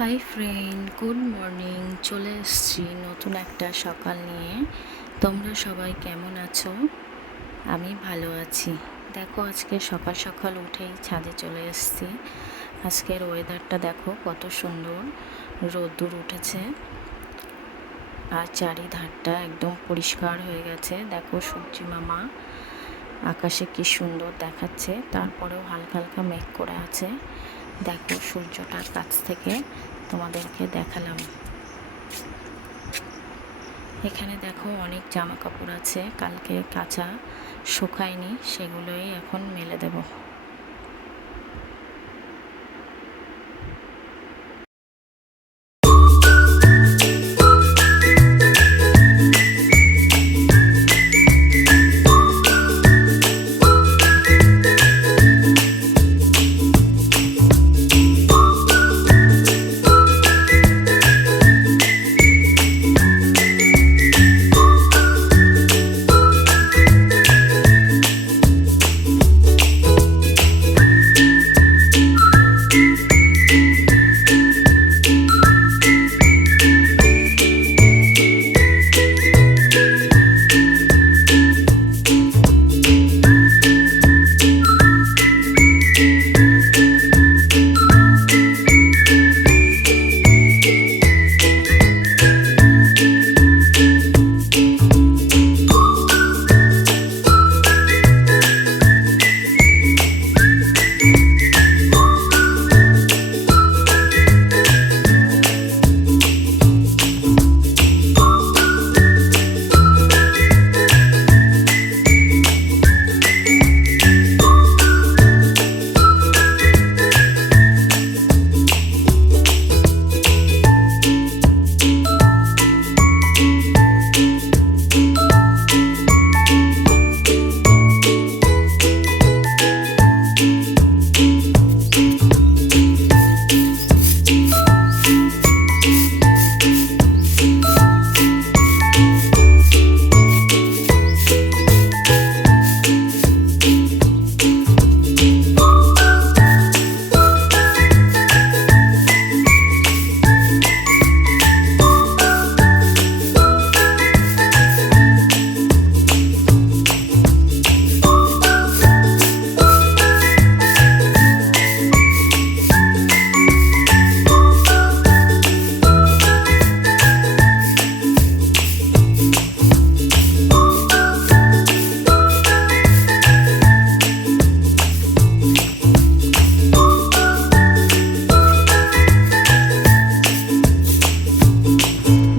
Hi friend, good morning. চলে এসেছি নতুন একটা সকাল নিয়ে। তোমরা সবাই কেমন আছো? আমি ভালো আছি। দেখো, আজকে সকাল সকাল উঠেই ছাদে চলে এসেছি। আজকের ওয়েদারটা দেখো কত সুন্দর, রোদ্দুর উঠেছে আর চারিধারটা একদম পরিষ্কার হয়ে গেছে। দেখো সূর্যি মামা আকাশে কি সুন্দর দেখাচ্ছে, তারপরেও হালকা হালকা মেঘ করে আছে। দেখো সূর্যটার কাছ থেকে তোমাদেরকে দেখালাম। এখানে দেখো অনেক জামা কাপড় আছে, কালকে কাঁচা শুকায়নি, সেগুলোই এখন মেলে দেব।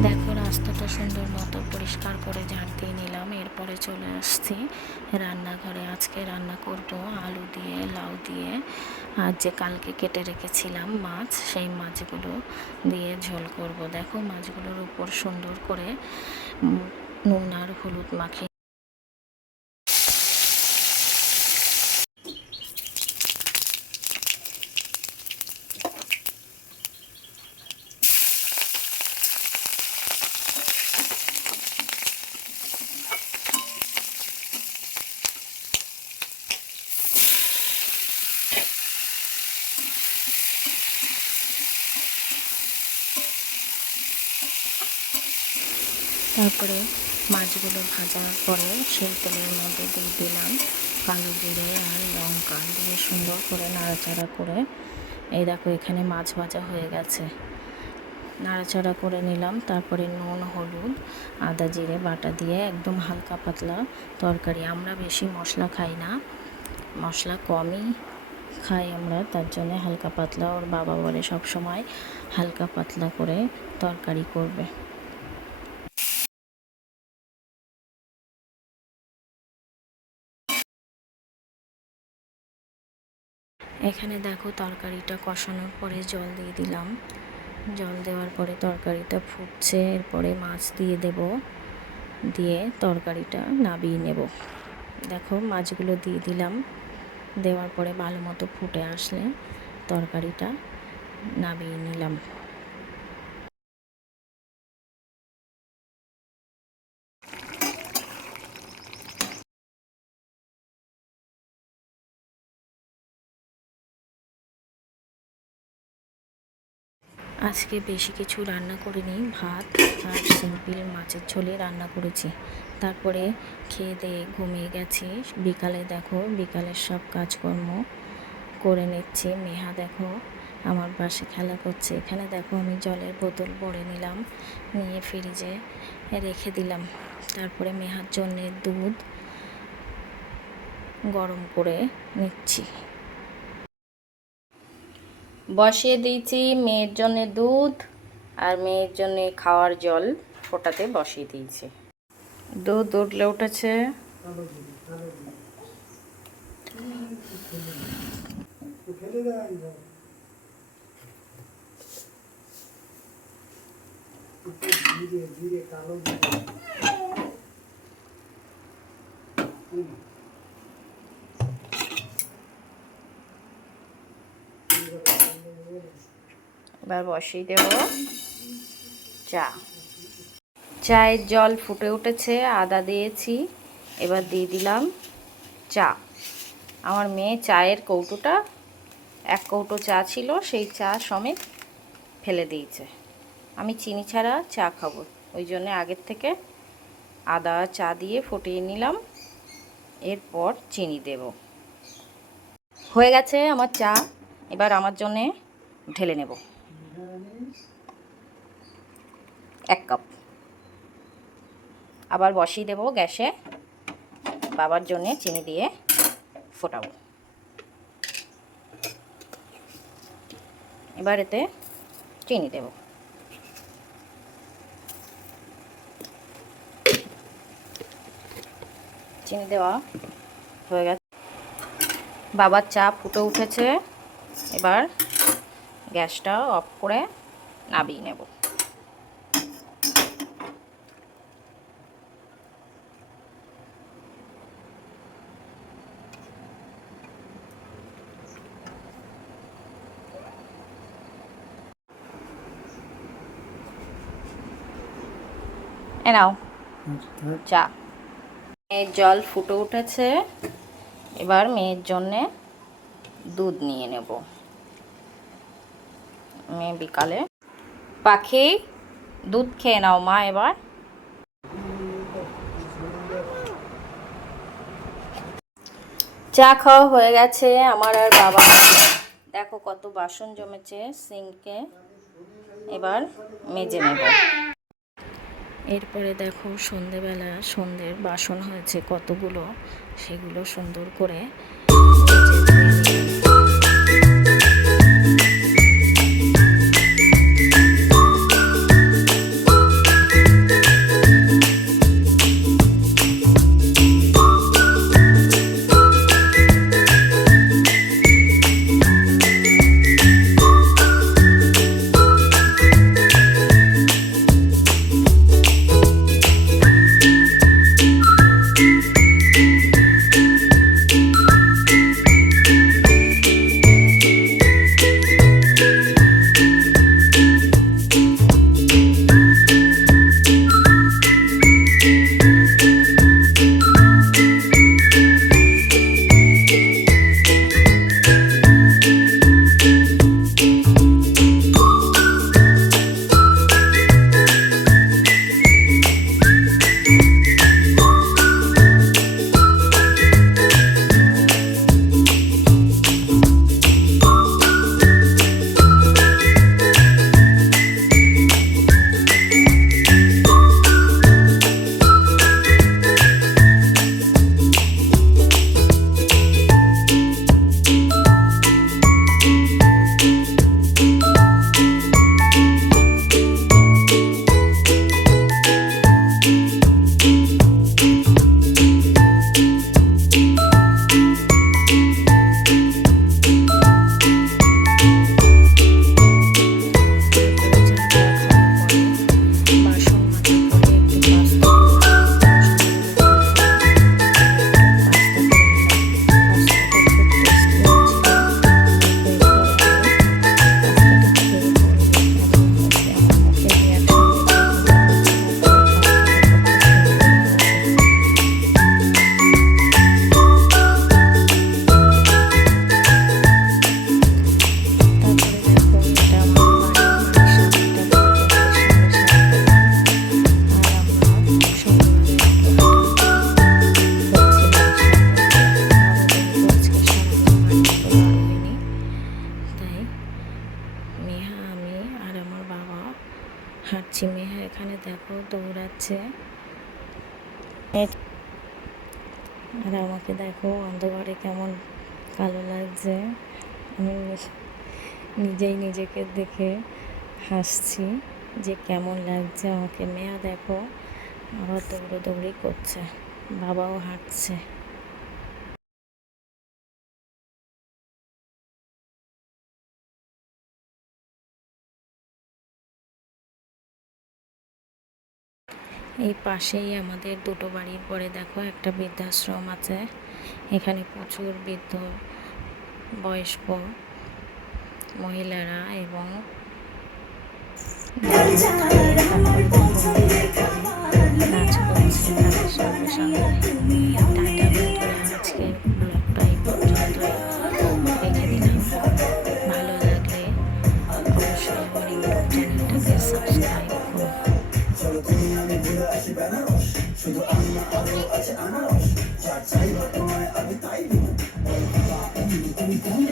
দেখো রাস্তাটা সুন্দর মতো পরিষ্কার করে ঝাড় দিয়ে নিলাম। এরপরে চলে আসছি রান্নাঘরে। আজকে রান্না করব আলু দিয়ে, লাউ দিয়ে, আর যে কালকে কেটে রেখেছিলাম মাছ, সেই মাছগুলো দিয়ে ঝোল করব। দেখো মাছগুলোর উপর সুন্দর করে নুন আর হলুদ মাখিয়ে তারপরে মাছগুলো ভাজার পরে সেই তেলের মধ্যে দিয়ে দিলাম কালো জিরে আর লঙ্কা দিয়ে সুন্দর করে নাড়াচাড়া করে, এই দেখো এখানে মাছ ভাজা হয়ে গেছে। নাড়াচাড়া করে নিলাম, তারপরে নুন, হলুদ, আদা জিরে বাটা দিয়ে একদম হালকা পাতলা তরকারি। আমরা বেশি মশলা খাই না, মশলা কমই খাই আমরা, তার জন্য হালকা পাতলা। ওর বাবা বলে সব সময় হালকা পাতলা করে তরকারি করবে। এখানে দেখো তরকারিটা কষানোর পরে জল দিয়ে দিলাম। জল দেওয়ার পরে তরকারিটা ফুটছে, এরপরে মাছ দিয়ে দেব, দিয়ে তরকারিটা নাবিয়ে নেব। দেখো মাছগুলো দিয়ে দিলাম, দেওয়ার পরে ভালো মতো ফুটে আসলে তরকারিটা নাবিয়ে নিলাম। আজকে বেশি কিছু রান্না করিনি, ভাত আর সিম্পল মাছের ঝোলই রান্না করেছি। তারপরে খেয়ে দিয়ে ঘুমিয়ে গেছি। বিকালে দেখো, বিকালের সব কাজকর্ম করে নিচ্ছি। মেহা দেখো আমার পাশে খেলা করছে। এখানে দেখো আমি জলের বোতল ভরে নিলাম, নিয়ে ফ্রিজে রেখে দিলাম। তারপরে মেহার জন্যে দুধ গরম করে নিচ্ছি। বসিয়ে দিয়েছি মেয়ের জন্য দুধ, আর মেয়ের জন্য খাওয়ার জল ফোটাতে বসিয়ে দিয়েছি। দুধ উঠলে উঠেছে। এবার বসিয়ে দেব চা। চায়ের জল ফুটে উঠেছে, আদা দিয়েছি। এবার দিয়ে দিলাম চা। আমার মেয়ে চায়ের কৌটোটা, 1 কৌটো চা ছিল, সেই চা সমেত ফেলে দিয়েছে। আমি চিনি ছাড়া চা খাবো, ওই জন্য আগের থেকে আদা চা দিয়ে ফুটিয়ে নিলাম। এরপর চিনি দেব। হয়ে গেছে আমার চা। এবার আমার জন্যে ঢেলে নেব 1 কাপ। আবার বসিয়ে দেব গ্যাসে, বাবার জন্যে চিনি দিয়ে ফোটাবো। এবার এতে চিনি দেব। চিনি দেওয়া হয়ে গেছে। বাবার চা ফুটে উঠেছে। এবার গ্যাসটা অফ করে নামিয়ে নেব। এ নাও চা। মেয়ের জল ফুটে উঠেছে। এবার মেয়ের জন্যে দুধ নিয়ে নেব। মেয়ে বিকালে পাখি দুধ খেয়ে নাও মা। এবার চা খাওয়া হয়ে গেছে আমার আর বাবা। দেখো কত বাসন জমেছে সিঙ্কে, এবার মেজে নেব। এরপরে দেখো সন্ধেবেলা সন্ধ্যের বাসন হয়েছে কতগুলো, সেগুলো সুন্দর করে হাঁটছি। মেহা এখানে দেখো দৌড়াচ্ছে, আর আমাকে দেখো অন্ধকারে কেমন কালো লাগছে। আমি নিজেই নিজেকে দেখে হাসছি যে কেমন লাগছে আমাকে। মেয়া দেখো আবার দৌড়াদৌড়ি করছে, বাবাও হাঁটছে। এই পাশেই আমাদের দুটো বাড়ির পরে দেখো একটা বৃদ্ধাশ্রম আছে। এখানে প্রচুর বৃদ্ধ বয়স্ক মহিলারা এবং নাচ করছে তাদের সঙ্গে সঙ্গে। টাটা বন্ধুরা, আজকের ব্লগটা এই পর্যন্তই রেখে দিলাম। ভালো লাগলে অবশ্যই আমার ইউটিউব চ্যানেলটাকে সাবস্ক্রাইব করুন। চলো তুমি আমি ঘুরে আসি বেনারস, শুধু আল্লাহ আলো আছে আনারস, যার চাইবা তোমায় আমি তাই দিব, তুমি